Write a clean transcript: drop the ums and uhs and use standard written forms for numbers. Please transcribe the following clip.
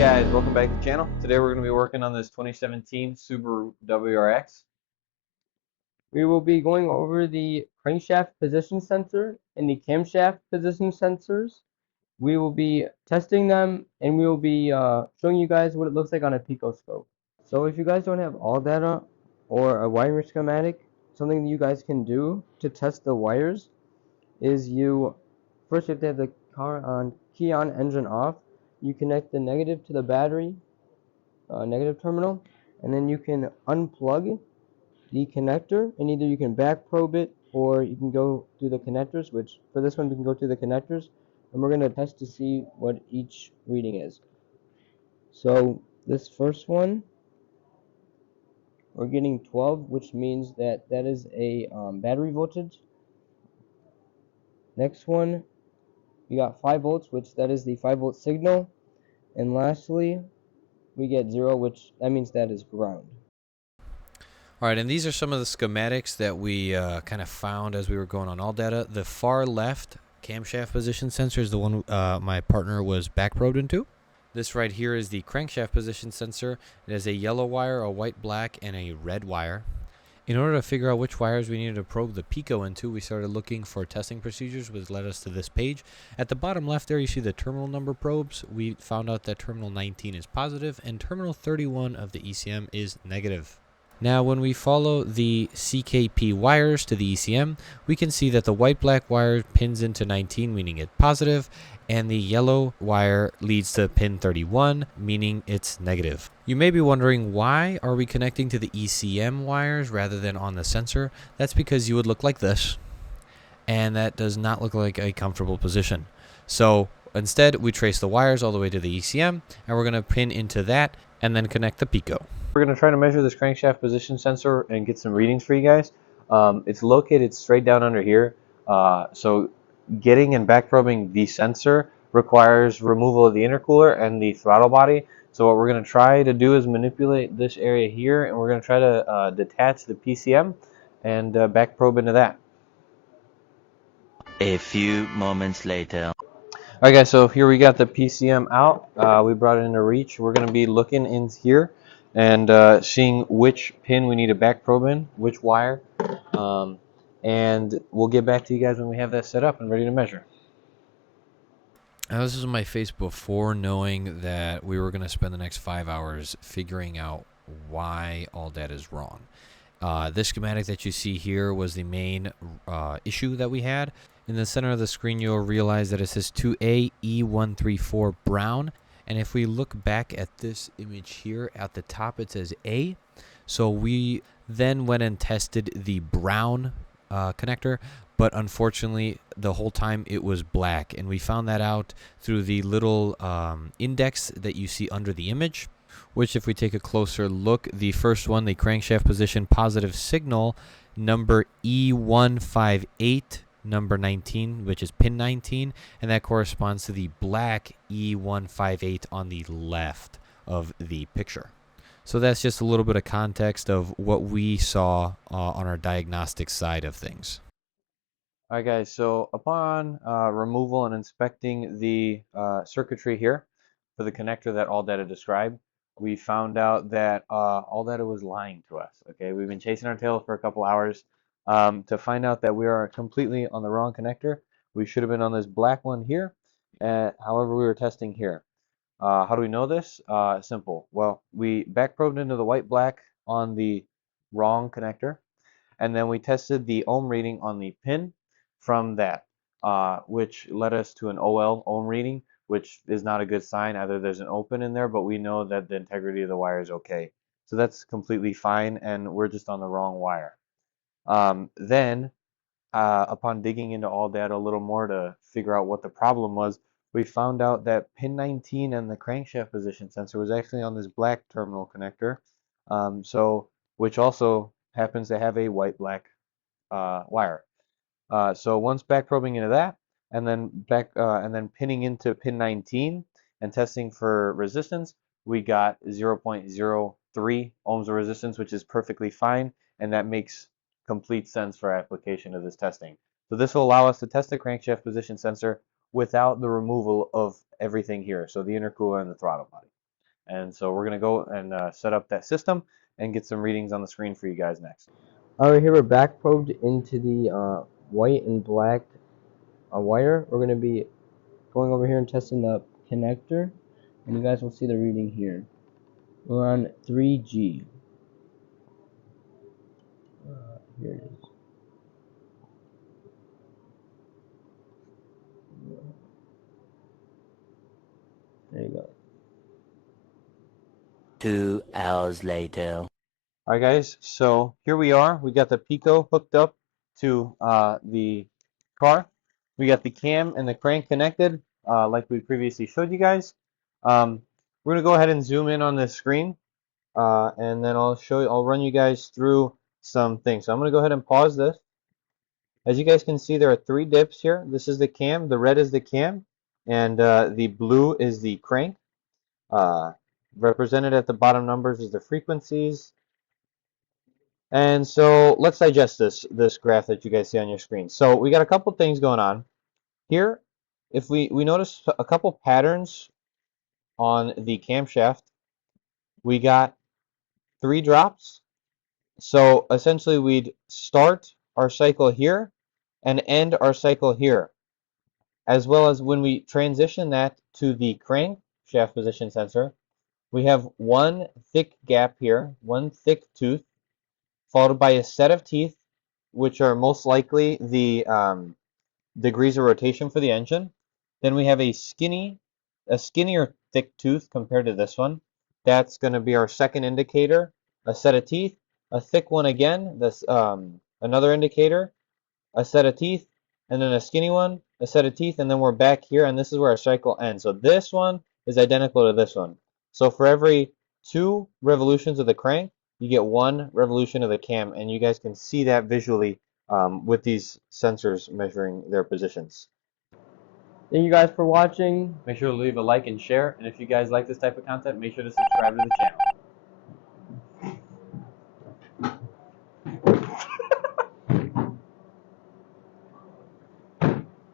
Guys, welcome back to the channel. Today we're going to be working on this 2017 Subaru WRX. We will be going over the crankshaft position sensor and the camshaft position sensors. We will be testing them and we will be showing you guys what it looks like on a picoscope. So if you guys don't have AllData or a wiring schematic, something that you guys can do to test the wires is first you have to have the car on, key on, engine off. You connect the negative to the battery, negative terminal, and then you can unplug the connector, and either you can back probe it or you can go through the connectors, which for this one we can go through the connectors, and we're going to test to see what each reading is. So this first one, we're getting 12, which means that that is a battery voltage. Next one, we got 5 volts, which that is the 5-volt signal. And lastly, we get 0, which that means that is ground. All right, and these are some of the schematics that we kind of found as we were going on AllData. The far left camshaft position sensor is the one my partner was back probed into. This right here is the crankshaft position sensor. It has a yellow wire, a white, black, and a red wire. In order to figure out which wires we needed to probe the pico into, we started looking for testing procedures, which led us to this page. At the bottom left there, you see the terminal number probes. We found out that terminal 19 is positive, and terminal 31 of the ECM is negative. Now, when we follow the CKP wires to the ECM, we can see that the white-black wire pins into 19, meaning it's positive, and the yellow wire leads to pin 31, meaning it's negative. You may be wondering, why are we connecting to the ECM wires rather than on the sensor? That's because you would look like this, and that does not look like a comfortable position. So instead, we trace the wires all the way to the ECM, and we're going to pin into that and then connect the pico. We're going to try to measure this crankshaft position sensor and get some readings for you guys. It's located straight down under here. So getting and back probing the sensor requires removal of the intercooler and the throttle body. So what we're going to try to do is manipulate this area here, and we're going to try to detach the PCM and back probe into that. A few moments later. Alright guys, so here we got the PCM out. We brought it into reach. We're going to be looking in here and seeing which pin we need to back probe in, which wire. And we'll get back to you guys when we have that set up and ready to measure. Now, this is my face before knowing that we were going to spend the next 5 hours figuring out why AllData is wrong. This schematic that you see here was the main issue that we had. In the center of the screen, you'll realize that it says 2A-E134 brown. And if we look back at this image here, at the top it says A. So we then went and tested the brown connector, but unfortunately the whole time it was black. And we found that out through the little index that you see under the image, which if we take a closer look, the first one, the crankshaft position positive signal, number E158, number 19, which is pin 19, and that corresponds to the black E158 on the left of the picture. So that's just a little bit of context of what we saw on our diagnostic side of things. Alright guys, so upon removal and inspecting the circuitry here for the connector that AllData described, we found out that AllData was lying to us. Okay, we've been chasing our tail for a couple hours to find out that we are completely on the wrong connector. We should have been on this black one here. However, we were testing here. How do we know this? Simple. Well, we back probed into the white-black on the wrong connector, and then we tested the ohm reading on the pin from that, which led us to an OL ohm reading, which is not a good sign. Either there's an open in there, but we know that the integrity of the wire is okay. So that's completely fine, and we're just on the wrong wire. Then, upon digging into AllData a little more to figure out what the problem was, we found out that pin 19 and the crankshaft position sensor was actually on this black terminal connector, which also happens to have a white-black wire. So once back probing into that, and then pinning into pin 19 and testing for resistance, we got 0.03 ohms of resistance, which is perfectly fine, and that makes complete sense for application of this testing. So this will allow us to test the crankshaft position sensor without the removal of everything here, so the intercooler and the throttle body. And so we're going to go and set up that system and get some readings on the screen for you guys next. Alright, here we're back probed into the white and black wire. We're going to be going over here and testing the connector, and you guys will see the reading here. We're on 3G. Here it is. There you go. 2 hours later. All right, guys, so here we are. We got the Pico hooked up to the car. We got the cam and the crank connected, like we previously showed you guys. We're gonna go ahead and zoom in on this screen, and then I'll run you guys through some things. So I'm gonna go ahead and pause this. As you guys can see, there are 3 dips here. This is the cam, the red is the cam, and the blue is the crank. Represented at the bottom numbers is the frequencies. And so let's digest this graph that you guys see on your screen. So we got a couple things going on here. If we notice a couple patterns on the camshaft, we got 3 drops. So essentially we'd start our cycle here and end our cycle here, as well as when we transition that to the crankshaft position sensor, we have one thick gap here, one thick tooth, followed by a set of teeth, which are most likely the degrees of rotation for the engine. Then we have a skinnier thick tooth compared to this one. That's going to be our second indicator. A set of teeth, a thick one again. This another indicator, a set of teeth, and then a skinny one, a set of teeth, and then we're back here, and this is where our cycle ends. So this one is identical to this one. So for every 2 revolutions of the crank, you get 1 revolution of the cam, and you guys can see that visually with these sensors measuring their positions. Thank you guys for watching. Make sure to leave a like and share, and if you guys like this type of content, make sure to subscribe to the channel.